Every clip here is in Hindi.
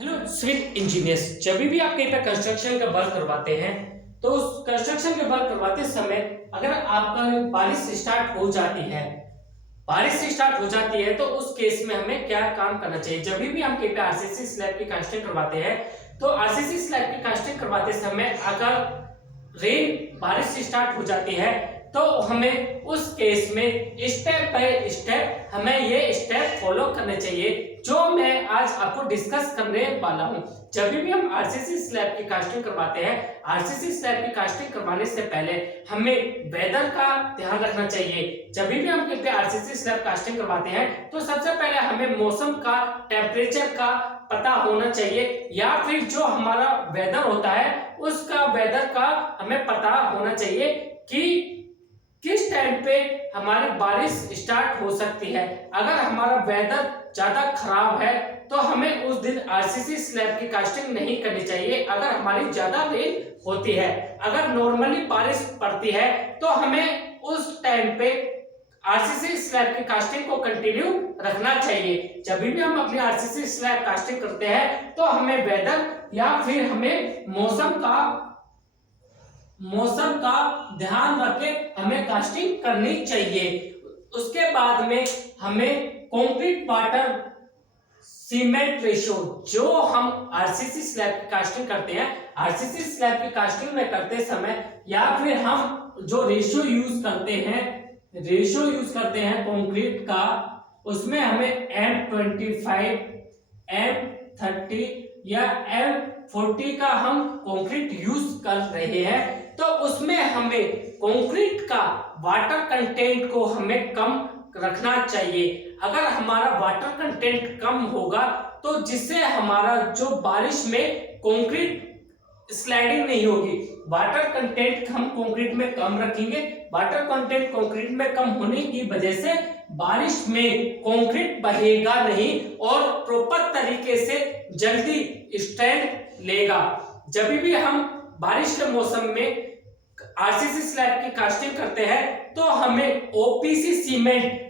हेलो सिविल इंजीनियर्स, जब भी आप कहीं पे कंस्ट्रक्शन का वर्क करवाते हैं तो उस कंस्ट्रक्शन के वर्क करवाते समय अगर आपका बारिश स्टार्ट हो जाती है तो उस केस में हमें क्या काम करना चाहिए। जब भी हम कहीं पे आरसीसी स्लैब की कास्टिंग करवाते हैं तो आरसीसी स्लैब की कास्टिंग करवाते समय अगर बारिश स्टार्ट हो जाती है तो हमें उस केस में स्टेप बाय स्टेप हमें ये स्टेप फॉलो करने चाहिए जो मैं आज आपको डिस्कस करने वाला हूं। जब भी हम आरसीसी स्लैब की कास्टिंग करवाते हैं, आरसीसी स्लैब की कास्टिंग करवाने से पहले हमें वेदर का ध्यान रखना चाहिए। जब भी हम कहीं पे आरसीसी स्लैब कास्टिंग करवाते हैं तो सबसे पहले हमें मौसम का, टेम्परेचर का पता होना चाहिए या फिर जो हमारा वेदर होता है उसका वेदर का हमें पता होना चाहिए कि किस टाइम पे हमारी बारिश स्टार्ट हो सकती है। अगर हमारा वेदर ज्यादा खराब है तो हमें उस दिन आरसीसी स्लैब की कास्टिंग नहीं करनी चाहिए। अगर हमारी ज्यादा रेन होती है, अगर नॉर्मली बारिश पड़ती है तो हमें उस टाइम पे आरसीसी स्लैब की कास्टिंग को कंटिन्यू रखना चाहिए। जब भी हम अपनी आरसीसी स्लैब कास्टिंग करते हैं तो हमें वेदर या फिर हमें मौसम का ध्यान रख के हमें कास्टिंग करनी चाहिए। उसके बाद में हमें कंक्रीट वाटर सीमेंट रेशो, जो हम आरसीसी स्लैब की कास्टिंग करते हैं, आरसीसी स्लैब की कास्टिंग में करते समय या फिर हम जो रेशो यूज करते हैं कंक्रीट का, उसमें हमें M25, M30 या M40 का हम कंक्रीट यूज कर रहे हैं तो उसमें हमें कंक्रीट का वाटर कंटेंट को हमें कम रखना चाहिए। अगर हमारा वाटर कंटेंट कम होगा तो जिससे हमारा जो बारिश में कंक्रीट स्लाइडिंग नहीं होगी। वाटर कंटेंट हम कंक्रीट में कम रखेंगे, वाटर कंटेंट कंक्रीट में कम होने की वजह से बारिश में कंक्रीट बहेगा नहीं और प्रॉपर तरीके से जल्दी स्ट्रेंथ लेगा। जब भी हम बारिश के मौसम में आरसीसी स्लैब की कास्टिंग करते हैं तो हमें ओपीसी सीमेंट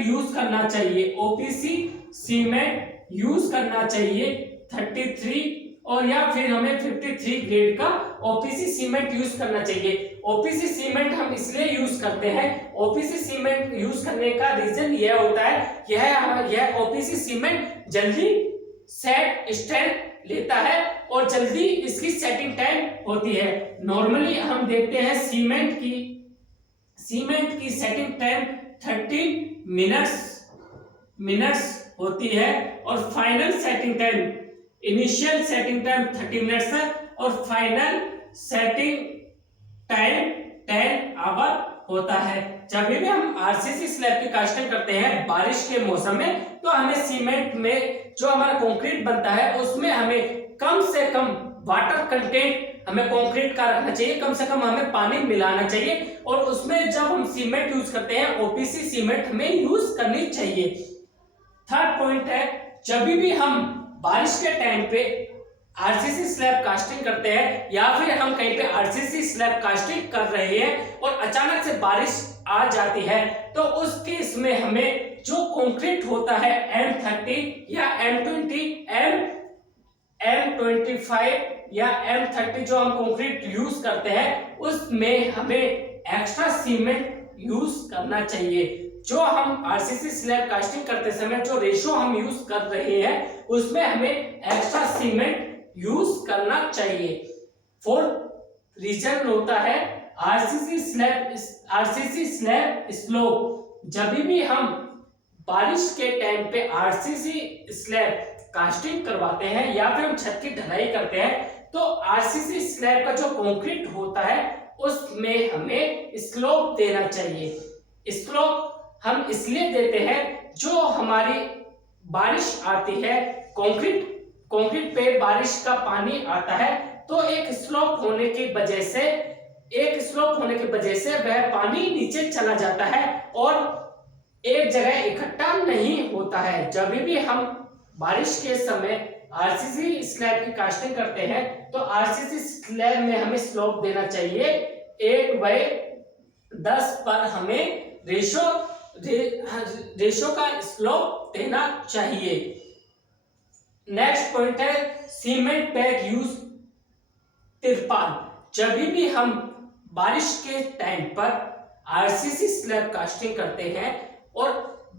यूज करना चाहिए। ओपीसी सीमेंट यूज करना चाहिए 33 और या फिर हमें 53 ग्रेड का ओपीसी सीमेंट यूज करना चाहिए। ओपीसी सीमेंट हम इसलिए यूज करते हैं, ओपीसी सीमेंट यूज करने का रीजन यह होता है, यह ओपीसी सीमेंट जल्दी सेट स्ट्रेंथ लेता है और जल्दी इसकी सेटिंग टाइम होती है। नॉर्मली हम देखते हैं सीमेंट की सेटिंग टाइम 30 मिनट्स होती है और final setting time, initial setting time 30 minutes है और फाइनल सेटिंग टाइम 10 आवर होता है। जब भी हम आरसीसी स्लैब की कास्टिंग करते हैं बारिश के मौसम में तो हमें सीमेंट में जो हमारा कंक्रीट बनता है उसमें हमें कम से कम वाटर कंटेंट हमें कंक्रीट का रखना चाहिए, कम से कम हमें पानी मिलाना चाहिए और उसमें जब हम सीमेंट यूज करते हैं ओपीसी सीमेंट हमें यूज करनी चाहिए। थर्ड पॉइंट है, जब भी हम बारिश के टाइम पे आरसीसी स्लैब कास्टिंग करते हैं या फिर हम कहीं पे आरसीसी स्लैब कास्टिंग कर रहे हैं और अचानक से बारिश आ जाती है तो उस केस में हमें जो कंक्रीट होता है M30 या M20, M25 या M30 जो हम कंक्रीट यूज करते हैं उसमें हमें एक्स्ट्रा सीमेंट यूज करना चाहिए। जो हम आरसीसी स्लैब कास्टिंग करते समय जो रेशो हम यूज कर रहे हैं उसमें हमें एक्स्ट्रा सीमेंट यूज करना चाहिए। फोर्थ रीजन होता है आरसीसी स्लैब स्लोप। जब भी हम बारिश के टाइम पे आरसीसी स्लैब कास्टिंग करवाते हैं या फिर हम छत की ढलाई करते हैं तो आरसीसी स्लैब का जो कंक्रीट होता है उसमें हमें स्लोप देना चाहिए। स्लोप हम इसलिए देते हैं, जो हमारी बारिश आती है कंक्रीट पे बारिश का पानी आता है तो एक स्लोप होने की वजह से वह पानी नीचे चला जाता है और एक जगह इकट्ठा नहीं होता है। जब भी हम बारिश के समय आरसीसी स्लैब की कास्टिंग करते हैं तो आरसीसी स्लैब में हमें स्लोप देना चाहिए 1/10 पर हमें रेशो का स्लोप देना चाहिए। नेक्स्ट पॉइंट है सीमेंट बैग यूज तिरपाल। जब भी हम बारिश के टाइम पर आरसीसी स्लैब कास्टिंग करते हैं और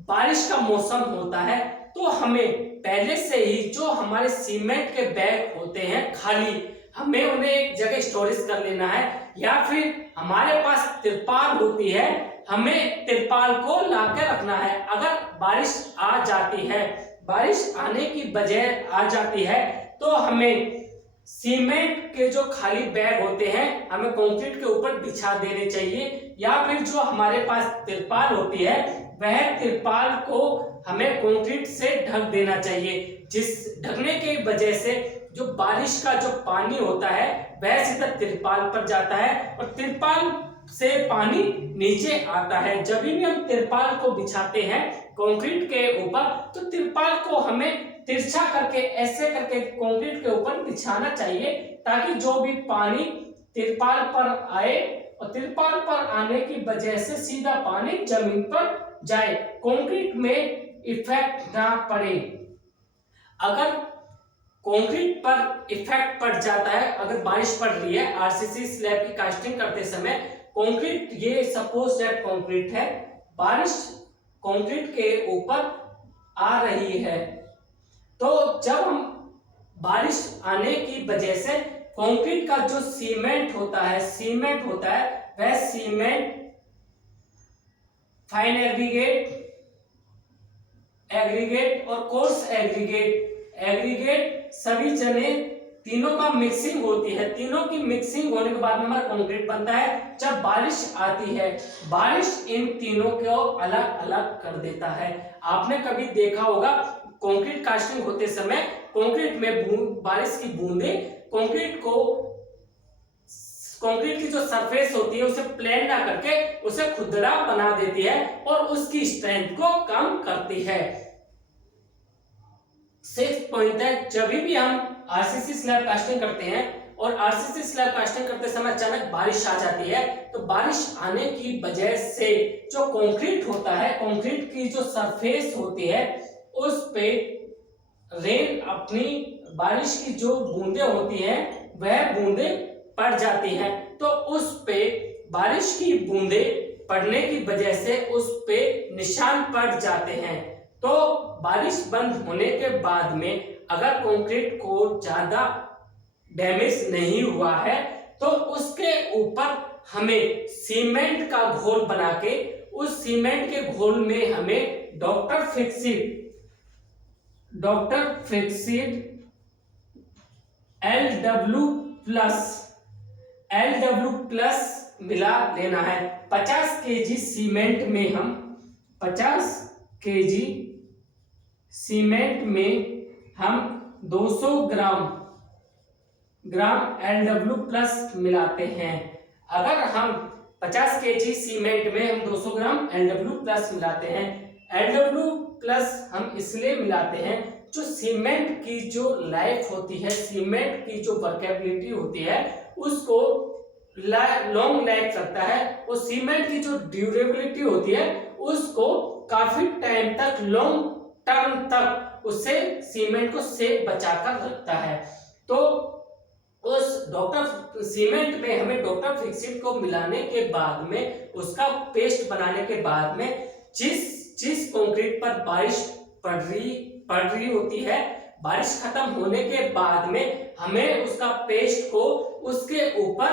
बारिश का मौसम होता है तो हमें पहले से ही जो हमारे सीमेंट के बैग होते हैं खाली, हमें उन्हें एक जगह स्टोरेज कर लेना है, या फिर हमारे पास तिरपाल होती है, हमें तिरपाल को लाकर रखना है। अगर बारिश आ जाती है, बारिश आने की वजह आ जाती है तो हमें सीमेंट के जो खाली बैग होते हैं हमें कंक्रीट के ऊपर बिछा देने चाहिए, या फिर जो हमारे पास तिरपाल होती है वह तिरपाल को हमें कंक्रीट से ढक देना चाहिए, जिस ढकने की वजह से जो बारिश का जो पानी होता है वह सीधा तिरपाल पर जाता है और तिरपाल से पानी नीचे आता है। जब भी हम तिरपाल को बिछाते हैं कंक्रीट के ऊपर तो तिरपाल को हमें तिरछा करके ऐसे करके कंक्रीट के ऊपर बिछाना चाहिए, ताकि जो भी पानी तिरपाल पर आए और तिरपाल पर आने की वजह से सीधा पानी जमीन पर जाए, कंक्रीट में इफेक्ट ना पड़े। अगर कंक्रीट पर इफेक्ट पड़ जाता है, अगर बारिश पड़ रही है आरसीसी स्लैब की कास्टिंग करते समय, कंक्रीट ये सपोज दैट कंक्रीट है, बारिश कंक्रीट के ऊपर आ रही है तो जब हम बारिश आने की वजह से कंक्रीट का जो सीमेंट होता है वह सीमेंट फाइन एग्रीगेट और कोर्स एग्रीगेट सभी जने तीनों का मिक्सिंग होती है। तीनों की मिक्सिंग होने के बाद में हमारा कंक्रीट बनता है। जब बारिश आती है, बारिश इन तीनों को अलग अलग कर देता है। आपने कभी देखा होगा कंक्रीट कास्टिंग होते समय कंक्रीट में बारिश की बूंदें कंक्रीट की जो सरफेस होती है उसे प्लेन ना करके उसे खुरदरा बना देती है और उसकी स्ट्रेंथ को कम करती है। 6th पॉइंट है, जब भी हम आरसीसी स्लैब कास्टिंग करते हैं और आरसीसी स्लैब कास्टिंग करते समय अचानक बारिश आ जाती है तो बारिश आने की वजह से जो कंक्रीट होता है, कंक्रीट की जो सरफेस होती है उस पे रेन अपनी बारिश की जो बूंदें होती हैं वह बूंदें पड़ जाती हैं, तो उस पे बारिश की बूंदें पड़ने की वजह से उस पे निशान पड़ जाते हैं। तो बारिश बंद होने के बाद में अगर कंक्रीट को ज्यादा डैमेज नहीं हुआ है तो उसके ऊपर हमें सीमेंट का घोल बना के उस सीमेंट के घोल में हमें डॉक्टर फिक्सिड LW प्लस मिला लेना है। 50 केजी सीमेंट में हम 50 केजी सीमेंट में हम 200 ग्राम LW प्लस मिलाते हैं। अगर हम 50 केजी सीमेंट में हम 200 ग्राम LW प्लस मिलाते हैं, LW प्लस हम इसलिए मिलाते हैं जो सीमेंट की जो लाइफ होती है, सीमेंट की जो वर्केबिलिटी होती है उसको लॉन्ग लाइफ रखता है और सीमेंट की जो ड्यूरेबिलिटी होती है उसको काफी टाइम तक, लॉन्ग टर्म तक उसे सीमेंट को सेफ बचाकर रखता है। तो उस सीमेंट में हमें डॉक्टर फिक्सिड को मिलाने के बाद में, उसका पेस्ट बनाने के बाद में जिस कंक्रीट पर बारिश पड़ रही होती है, बारिश खत्म होने के बाद में हमें उसका पेस्ट को उसके ऊपर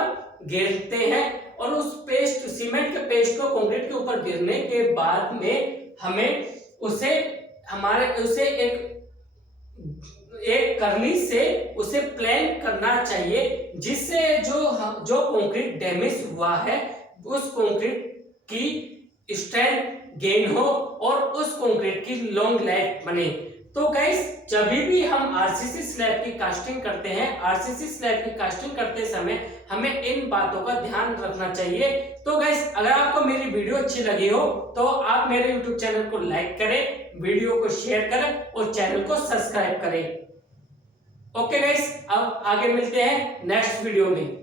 गिरते हैं और उस पेस्ट, सीमेंट के पेस्ट को कंक्रीट के ऊपर गिरने के बाद में हमें उसे एक करनी से उसे प्लेन करना चाहिए, जिससे जो कंक्रीट डैमेज हुआ है उस कंक्रीट की स्ट्रेंथ गेन हो और उस कंक्रीट की लॉन्ग लाइफ बने। तो गाइस, जब भी हम आरसीसी स्लैब की कास्टिंग करते हैं, आरसीसी स्लैब की कास्टिंग करते समय हमें इन बातों का ध्यान रखना चाहिए। तो गाइस, अगर आपको मेरी वीडियो अच्छी लगी हो तो आप मेरे यूट्यूब चैनल को लाइक करें, वीडियो को शेयर करें और चैनल को सब्सक्राइब करें। ओके गाइस, अब आगे मिलते हैं नेक्स्ट वीडियो में।